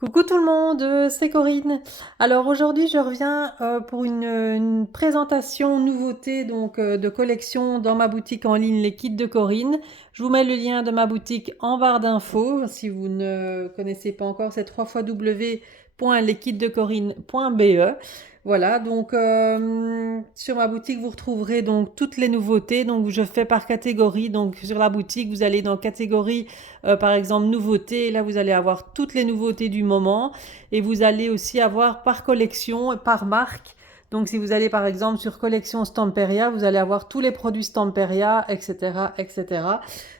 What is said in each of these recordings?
Coucou tout le monde, c'est Corinne. Alors aujourd'hui je reviens pour une présentation nouveauté de collection dans ma boutique en ligne Les Kits de Corinne. Je vous mets le lien de ma boutique en barre d'infos. Si vous ne connaissez pas encore, c'est www.leskitsdecorinne.be. Voilà, sur ma boutique vous retrouverez donc toutes les nouveautés. Donc je fais par catégorie. Donc sur la boutique vous allez dans catégorie par exemple nouveautés. Là vous allez avoir toutes les nouveautés du moment et vous allez aussi avoir par collection, par marque. Donc si vous allez par exemple sur collection Stamperia, vous allez avoir tous les produits Stamperia, etc., etc.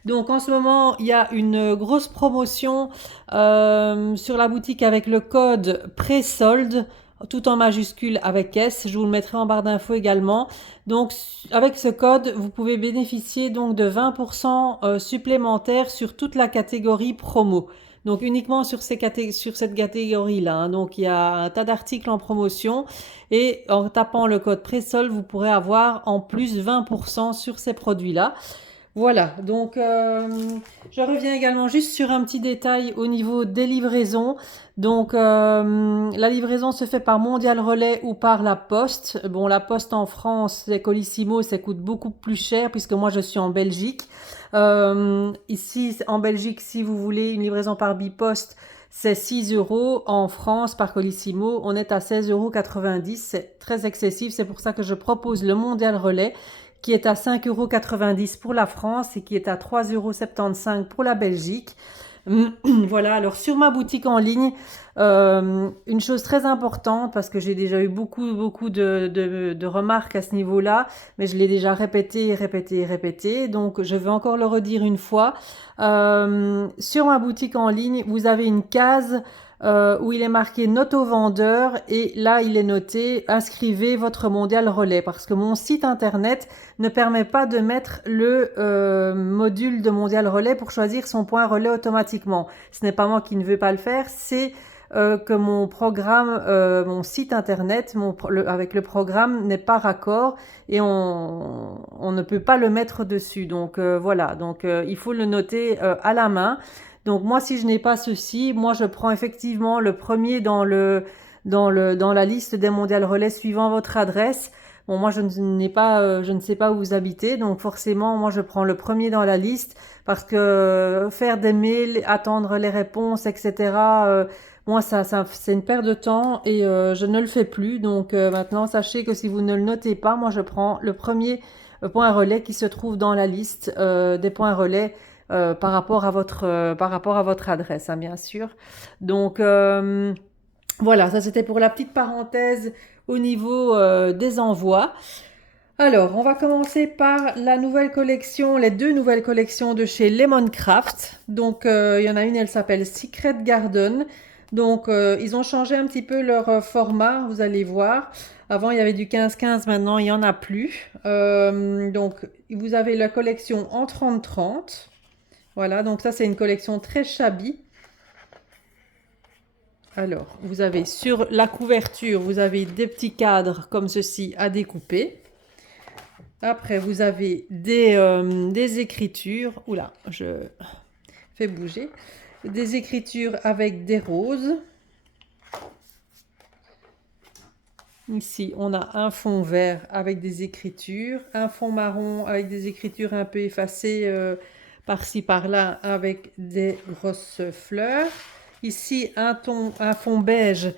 Donc en ce moment, il y a une grosse promotion sur la boutique avec le code pré-solde, tout en majuscule avec S. Je vous le mettrai en barre d'infos également. Donc avec ce code, vous pouvez bénéficier donc de 20% supplémentaires sur toute la catégorie promo. Donc uniquement sur cette catégorie-là, hein. Donc il y a un tas d'articles en promotion et en tapant le code Pressol, vous pourrez avoir en plus 20% sur ces produits-là. Voilà, je reviens également juste sur un petit détail au niveau des livraisons. La livraison se fait par Mondial Relais ou par la Poste. Bon, la Poste en France, c'est Colissimo, ça coûte beaucoup plus cher puisque moi je suis en Belgique. Ici, en Belgique, si vous voulez une livraison par Bipost, c'est 6 euros. En France, par Colissimo, on est à 16,90 €. C'est très excessif. C'est pour ça que je propose le Mondial Relais qui est à 5,90 € pour la France et qui est à 3,75 € pour la Belgique. Voilà, alors sur ma boutique en ligne, une chose très importante, parce que j'ai déjà eu beaucoup de remarques à ce niveau-là, mais je l'ai déjà répété, donc je vais encore le redire une fois. Sur ma boutique en ligne, vous avez une case où il est marqué note au vendeur et là il est noté inscrivez votre mondial relais parce que mon site internet ne permet pas de mettre le module de mondial relais pour choisir son point relais automatiquement. Ce n'est pas moi qui ne veux pas le faire, c'est que mon programme, mon site internet avec le programme n'est pas raccord et on ne peut pas le mettre dessus. Voilà, il faut le noter à la main. Donc moi, si je n'ai pas ceci, moi je prends effectivement le premier dans la liste des mondiales relais suivant votre adresse. Bon, moi je ne sais pas où vous habitez, donc forcément moi je prends le premier dans la liste parce que faire des mails, attendre les réponses, etc. Moi ça c'est une perte de temps et je ne le fais plus. Maintenant sachez que si vous ne le notez pas, moi je prends le premier point relais qui se trouve dans la liste des points relais par rapport à votre adresse, hein, bien sûr. Donc voilà, ça c'était pour la petite parenthèse au niveau des envois. Alors, on va commencer par la nouvelle collection, les deux nouvelles collections de chez Lemoncraft. Il y en a une, elle s'appelle Secret Garden. Ils ont changé un petit peu leur format, vous allez voir. Avant, il y avait du 15-15, maintenant, il n'y en a plus. Vous avez la collection en 30-30. Voilà, donc ça, c'est une collection très shabby. Alors, vous avez sur la couverture, vous avez des petits cadres comme ceci à découper. Après, vous avez des écritures. Oula, je fais bouger. Des écritures avec des roses. Ici, on a un fond vert avec des écritures. Un fond marron avec des écritures un peu effacées par-ci, par-là avec des grosses fleurs. Ici, un fond beige.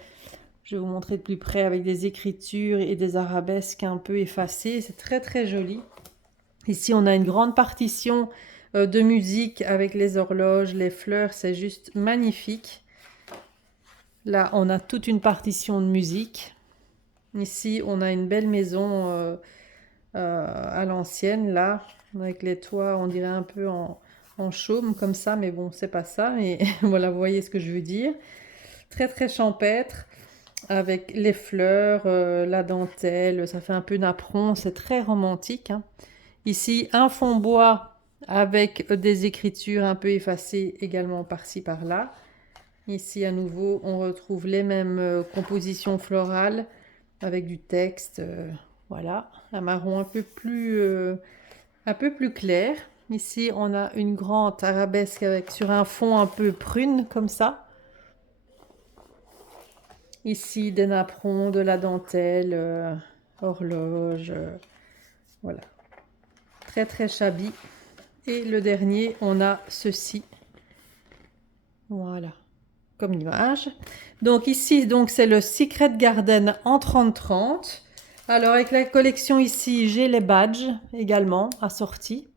Je vais vous montrer de plus près avec des écritures et des arabesques un peu effacées. C'est très très joli. Ici, on a une grande partition de musique avec les horloges, les fleurs. C'est juste magnifique. Là, on a toute une partition de musique. Ici, on a une belle maison à l'ancienne, là, avec les toits, on dirait un peu en chaume comme ça, mais bon, c'est pas ça. Mais voilà, vous voyez ce que je veux dire. Très très champêtre. Avec les fleurs, la dentelle, ça fait un peu napperon, c'est très romantique, hein. Ici, un fond bois avec des écritures un peu effacées également par-ci par-là. Ici, à nouveau, on retrouve les mêmes compositions florales avec du texte, voilà, un marron un peu plus clair. Ici, on a une grande arabesque avec sur un fond un peu prune comme ça. Ici, des napperons, de la dentelle, horloge, voilà. Très très shabby. Et le dernier, on a ceci. Voilà, comme image. Donc ici, donc c'est le Secret Garden en 30-30. Alors avec la collection ici, j'ai les badges également assortis.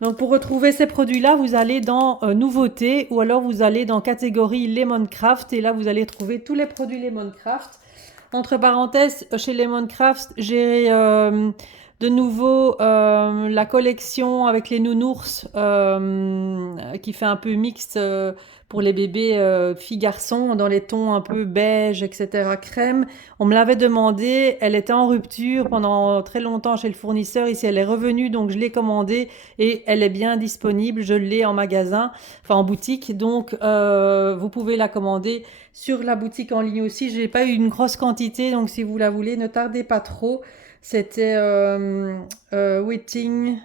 Donc pour retrouver ces produits-là, vous allez dans Nouveautés ou alors vous allez dans catégorie Lemoncraft et là vous allez trouver tous les produits Lemoncraft. Entre parenthèses, chez Lemoncraft, j'ai de nouveau la collection avec les nounours qui fait un peu mixte pour les bébés filles-garçons dans les tons un peu beige, etc. crème. On me l'avait demandé, elle était en rupture pendant très longtemps chez le fournisseur. Ici, elle est revenue, donc je l'ai commandée et elle est bien disponible. Je l'ai en magasin, enfin en boutique, donc vous pouvez la commander sur la boutique en ligne aussi. J'ai pas eu une grosse quantité, donc si vous la voulez, ne tardez pas trop. C'était Waiting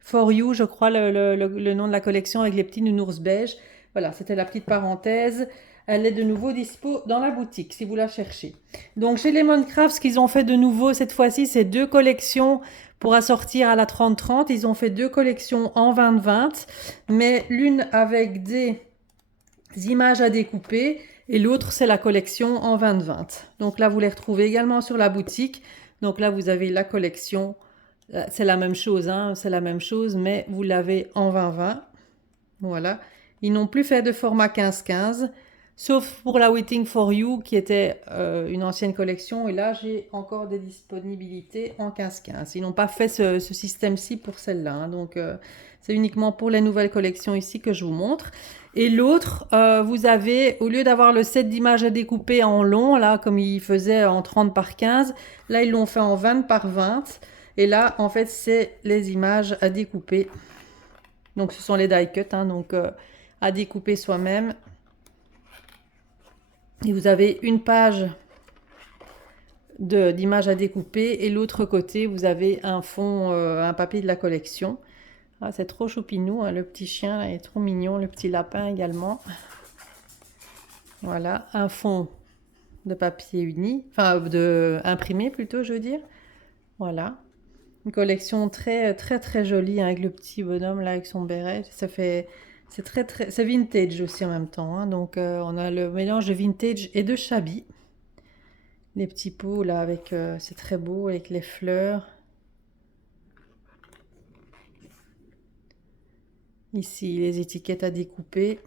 for You, je crois, le nom de la collection avec les petits nounours beige. Voilà, c'était la petite parenthèse. Elle est de nouveau dispo dans la boutique si vous la cherchez. Donc chez Lemoncraft, ce qu'ils ont fait de nouveau cette fois-ci, c'est 2 collections pour assortir à la 30-30. Ils ont fait 2 collections en 20-20, mais l'une avec des images à découper et l'autre c'est la collection en 20-20. Donc là vous les retrouvez également sur la boutique. Donc là vous avez la collection, c'est la même chose, hein, c'est la même chose, mais vous l'avez en 20-20. Voilà. Ils n'ont plus fait de format 15-15, sauf pour la Waiting for You qui était une ancienne collection. Et là, j'ai encore des disponibilités en 15-15. Ils n'ont pas fait ce système-ci pour celle-là. Hein, donc, c'est uniquement pour les nouvelles collections ici que je vous montre. Et l'autre, vous avez, au lieu d'avoir le set d'images à découper en long, là, comme ils faisaient en 30 par 15, là, ils l'ont fait en 20 par 20. Et là, en fait, c'est les images à découper. Donc, ce sont les die cut, hein, donc à découper soi-même. Et vous avez une page d'images à découper et l'autre côté, vous avez un fond, un papier de la collection. Ah, c'est trop choupinou, hein, le petit chien là, est trop mignon, le petit lapin également. Voilà, un fond de papier uni, enfin de imprimé plutôt, je veux dire. Voilà, une collection très très très jolie hein, avec le petit bonhomme là avec son béret. Ça fait, c'est très très, c'est vintage aussi en même temps. Hein, donc on a le mélange de vintage et de shabby. Les petits pots là avec, c'est très beau avec les fleurs. Ici les étiquettes à découper.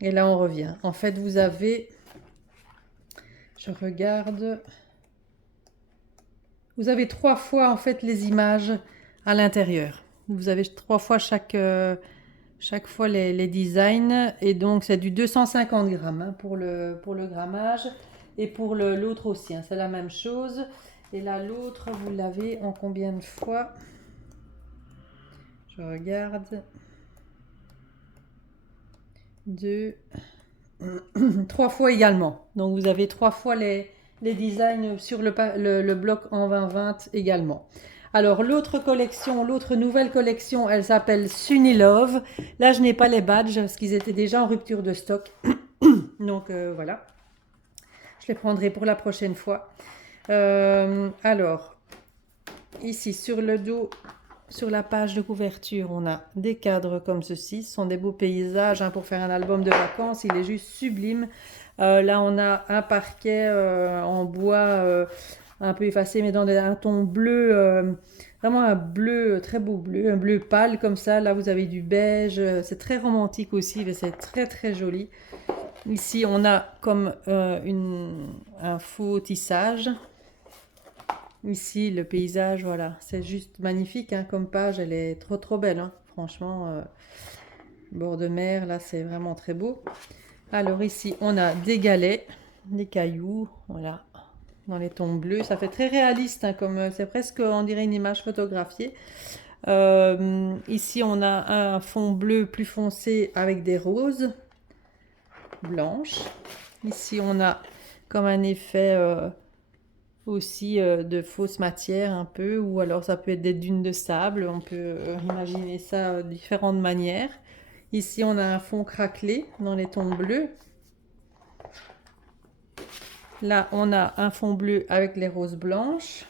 Et là on revient. En fait vous avez, je regarde, vous avez 3 fois en fait les images à l'intérieur. Vous avez 3 fois chaque fois les designs. Et donc c'est du 250 grammes hein, pour le grammage. Et pour l'autre aussi, hein, c'est la même chose. Et là l'autre, vous l'avez en combien de fois? Je regarde. 2, 3 fois également. Donc vous avez 3 fois les designs sur le bloc en 20-20 également. Alors l'autre collection, l'autre nouvelle collection, elle s'appelle Sunny Love. Là je n'ai pas les badges parce qu'ils étaient déjà en rupture de stock. Donc voilà. Je les prendrai pour la prochaine fois. Alors, ici sur le dos, sur la page de couverture, on a des cadres comme ceci. Ce sont des beaux paysages hein, pour faire un album de vacances. Il est juste sublime. Là, on a un parquet en bois un peu effacé, mais dans un ton bleu. Vraiment un bleu, très beau bleu, un bleu pâle comme ça. Là, vous avez du beige. C'est très romantique aussi, mais c'est très très joli. Ici, on a comme un faux tissage. Ici, le paysage, voilà, c'est juste magnifique hein, comme page, elle est trop trop belle. Hein. Franchement, bord de mer, là, c'est vraiment très beau. Alors ici, on a des galets, des cailloux, voilà, dans les tons bleus. Ça fait très réaliste, hein, comme c'est presque, on dirait une image photographiée. Ici, on a un fond bleu plus foncé avec des roses blanches. Ici, on a comme un effet aussi de fausses matières un peu, ou alors ça peut être des dunes de sable. On peut imaginer ça de différentes manières. Ici, on a un fond craquelé dans les tons bleus. Là, on a un fond bleu avec les roses blanches.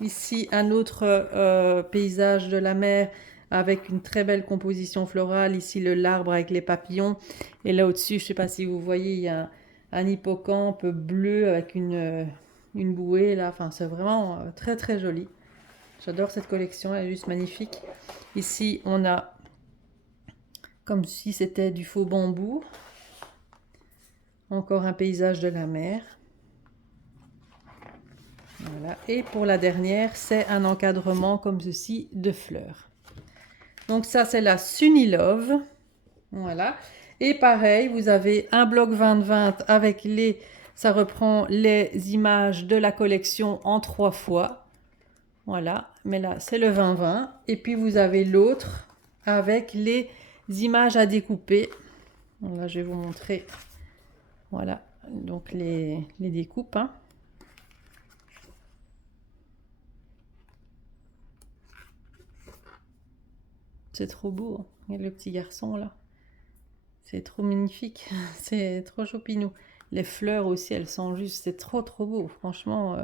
Ici, un autre paysage de la mer avec une très belle composition florale. Ici, l'arbre avec les papillons. Et là au-dessus, je ne sais pas si vous voyez, il y a un hippocampe bleu avec une bouée. Là. Enfin, c'est vraiment très très joli. J'adore cette collection, elle est juste magnifique. Ici, on a comme si c'était du faux bambou. Encore un paysage de la mer. Voilà. Et pour la dernière, c'est un encadrement comme ceci de fleurs. Donc ça, c'est la Sunilove. Voilà. Et pareil, vous avez un bloc 20-20 avec ça reprend les images de la collection en 3 fois. Voilà. Mais là, c'est le 20-20. Et puis, vous avez l'autre avec les images à découper. Donc là, je vais vous montrer. Voilà. Donc, les découpes, hein. C'est trop beau, hein. Regarde le petit garçon là. C'est trop magnifique. C'est trop chopinou. Les fleurs aussi, elles sont juste... C'est trop trop beau. Franchement,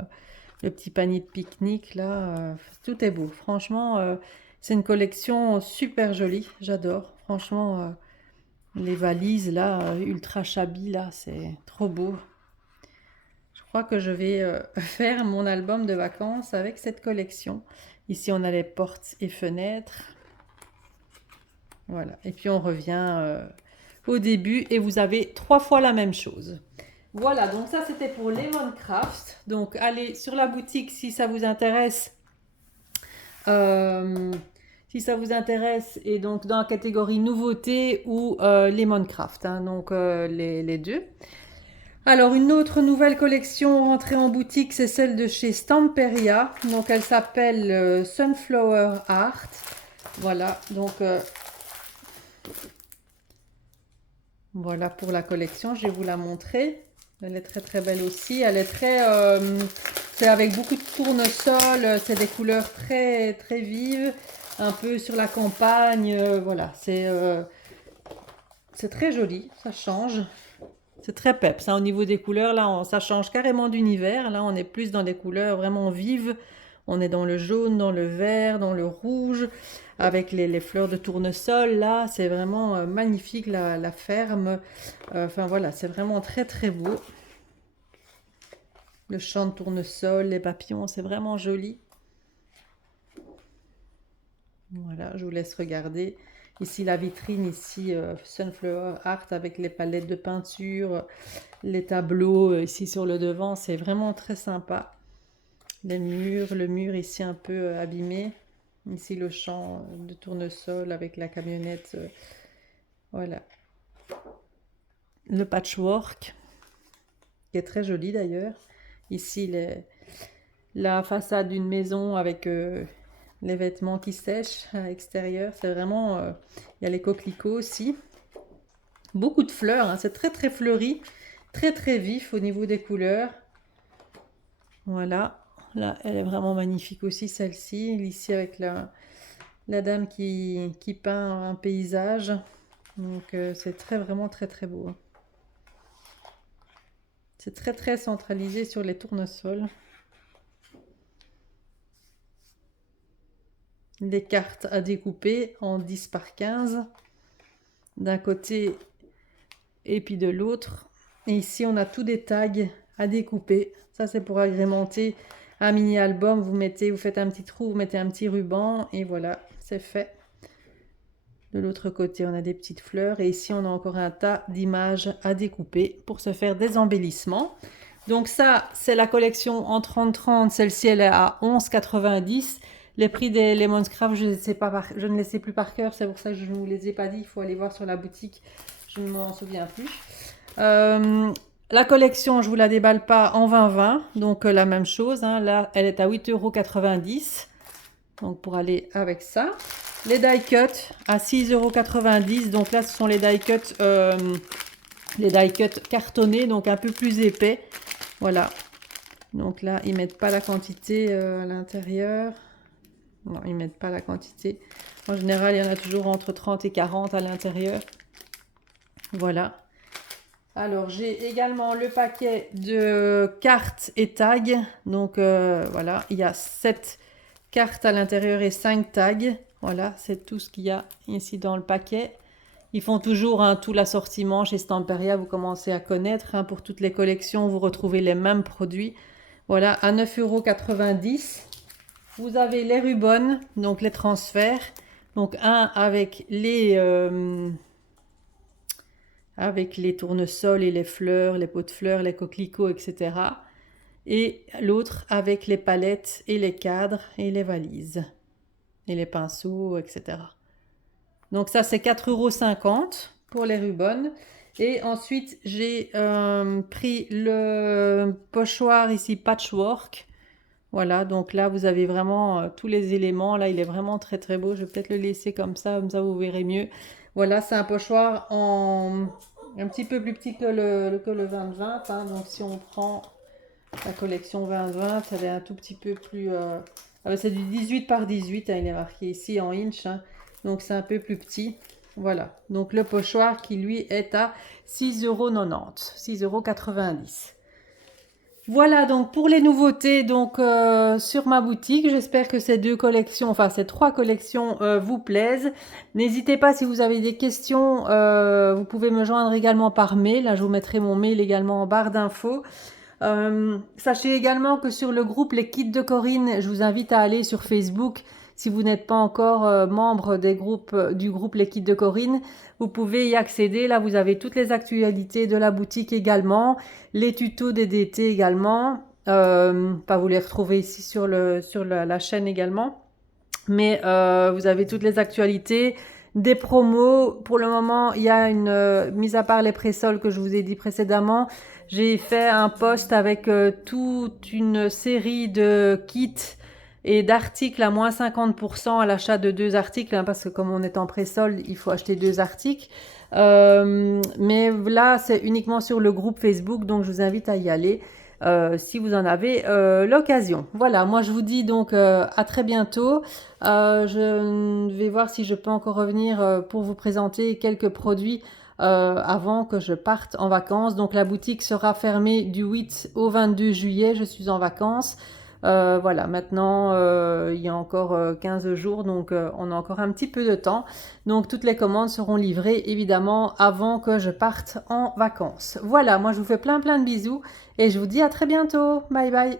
le petit panier de pique-nique là, tout est beau. Franchement, c'est une collection super jolie. J'adore. Franchement, les valises là, ultra shabby là, c'est trop beau. Je crois que je vais faire mon album de vacances avec cette collection. Ici, on a les portes et fenêtres. Voilà, et puis on revient au début et vous avez 3 fois la même chose. Voilà, donc ça c'était pour Lemon Craft. Donc allez sur la boutique si ça vous intéresse. Si ça vous intéresse, et donc dans la catégorie nouveauté ou Lemon Craft, hein, donc les deux. Alors une autre nouvelle collection rentrée en boutique, c'est celle de chez Stamperia. Donc elle s'appelle Sunflower Art. Voilà, donc voilà pour la collection, je vais vous la montrer. Elle est très très belle aussi. Elle est très, c'est avec beaucoup de tournesol. C'est des couleurs très très vives, un peu sur la campagne. Voilà, c'est très joli. Ça change. C'est très peps, hein, au niveau des couleurs. Là, ça change carrément d'univers. Là, on est plus dans des couleurs vraiment vives. On est dans le jaune, dans le vert, dans le rouge, avec les fleurs de tournesol. Là, c'est vraiment magnifique, la ferme. Enfin, voilà, c'est vraiment très, très beau. Le champ de tournesol, les papillons, c'est vraiment joli. Voilà, je vous laisse regarder. Ici, la vitrine, ici, Sunflower Art avec les palettes de peinture, les tableaux ici sur le devant. C'est vraiment très sympa. Les murs, le mur ici un peu abîmé. Ici le champ de tournesol avec la camionnette. Voilà. Le patchwork, qui est très joli d'ailleurs. Ici la façade d'une maison avec les vêtements qui sèchent à l'extérieur. C'est vraiment... il y a les coquelicots aussi. Beaucoup de fleurs, hein. C'est très très fleuri. Très très vif au niveau des couleurs. Voilà. Là, elle est vraiment magnifique aussi, celle-ci. Ici, avec la dame qui peint un paysage. Donc, c'est vraiment très, très beau, hein. C'est très, très centralisé sur les tournesols. Des cartes à découper en 10 par 15. D'un côté et puis de l'autre. Et ici, on a tous des tags à découper. Ça, c'est pour agrémenter un mini-album. Vous faites un petit trou, vous mettez un petit ruban et voilà, c'est fait. De l'autre côté, on a des petites fleurs et ici, on a encore un tas d'images à découper pour se faire des embellissements. Donc ça, c'est la collection en 30-30. Celle-ci, elle est à 11,90 €. Les prix des Lemon Craft, je ne les sais plus par cœur. C'est pour ça que je ne vous les ai pas dit. Il faut aller voir sur la boutique. Je ne m'en souviens plus. La collection, je ne vous la déballe pas en 20-20. Donc la même chose, hein. Là, elle est à 8,90 €. Donc pour aller avec ça. Les die cuts à 6,90 €. Donc là, ce sont les die cuts cartonnés, donc un peu plus épais. Voilà. Donc là, ils mettent pas la quantité à l'intérieur. Non, ils mettent pas la quantité. En général, il y en a toujours entre 30 et 40 à l'intérieur. Voilà. Alors, j'ai également le paquet de cartes et tags. Donc, voilà, il y a 7 cartes à l'intérieur et 5 tags. Voilà, c'est tout ce qu'il y a ici dans le paquet. Ils font toujours tout l'assortiment chez Stamperia, vous commencez à connaître. Pour toutes les collections, vous retrouvez les mêmes produits. Voilà, à 9,90 €. Vous avez les rubans, donc les transferts. Donc un avec les tournesols et les fleurs, les pots de fleurs, les coquelicots, etc. Et l'autre avec les palettes et les cadres et les valises. Et les pinceaux, etc. Donc ça, c'est 4,50 € pour les rubans. Et ensuite, j'ai pris le pochoir ici, Patchwork. Voilà, donc là, vous avez vraiment tous les éléments. Là, il est vraiment très très beau. Je vais peut-être le laisser comme ça vous verrez mieux. Voilà, c'est un pochoir un petit peu plus petit que le 20-20. Donc si on prend la collection 20-20, elle est un tout petit peu plus... c'est du 18 par 18, il est marqué ici en inch. Donc c'est un peu plus petit. Voilà, donc le pochoir qui lui est à 6,90 €, 6,90 €. Voilà donc pour les nouveautés sur ma boutique. J'espère que ces ces 3 collections vous plaisent. N'hésitez pas si vous avez des questions, vous pouvez me joindre également par mail. Là, je vous mettrai mon mail également en barre d'infos. Sachez également que sur le groupe Les Kits de Corinne, je vous invite à aller sur Facebook. Si vous n'êtes pas encore membre du groupe Les Kits de Corinne, vous pouvez y accéder. Là, vous avez toutes les actualités de la boutique également, les tutos des DT également. Vous les retrouvez ici sur la chaîne également. Mais vous avez toutes les actualités, des promos. Pour le moment, il y a mis à part les pressols que je vous ai dit précédemment, j'ai fait un post avec toute une série de kits et d'articles à moins 50% à l'achat de 2 articles, parce que comme on est en pré-solde, il faut acheter 2 articles. Mais là, c'est uniquement sur le groupe Facebook, donc je vous invite à y aller si vous en avez l'occasion. Voilà, moi je vous dis donc à très bientôt. Je vais voir si je peux encore revenir pour vous présenter quelques produits avant que je parte en vacances. Donc la boutique sera fermée du 8 au 22 juillet, je suis en vacances. Voilà, maintenant il y a encore 15 jours, donc on a encore un petit peu de temps. Donc toutes les commandes seront livrées évidemment avant que je parte en vacances. Voilà, moi je vous fais plein de bisous et je vous dis à très bientôt. Bye bye.